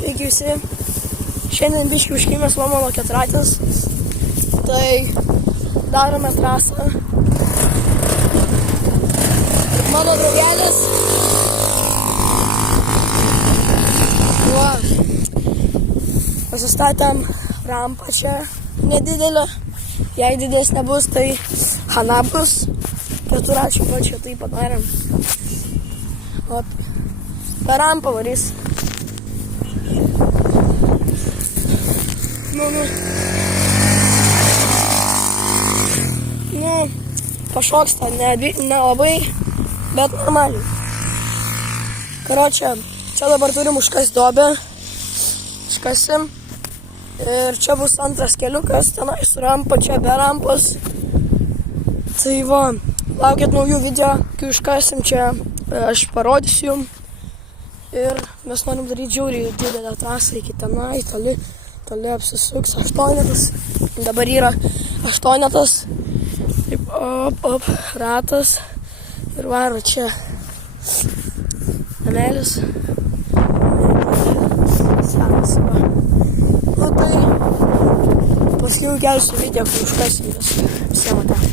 Sveiki visi. Šiandien biškį užkimės mano keturatės. Tai darome trasą. Mano draugelis. Va. Pasistatėm rampą čia nedidelę. Jei didesnė bus, tai hana bus. Keturačių va čia tai padarėm. O per rampą varys. Pašoks ten nelabai, bet normaliai. Karočią, čia dabar turim užkasti duobę. Iškasim. Ir čia bus antras keliukas, tenai su rampa, čia be rampos. Tai va, laukit naujų video, kai iškasim čia, aš parodysiu jum. Ir mes norim daryti žiauriai didelę trasą iki tenai, toli apsisuks 8. Dabar yra 8. Taip, op, ratas. Ir varo čia namelis. Senas, va. Nu tai, paskui kelsiu video, kai užkasim vis. Visiem ate.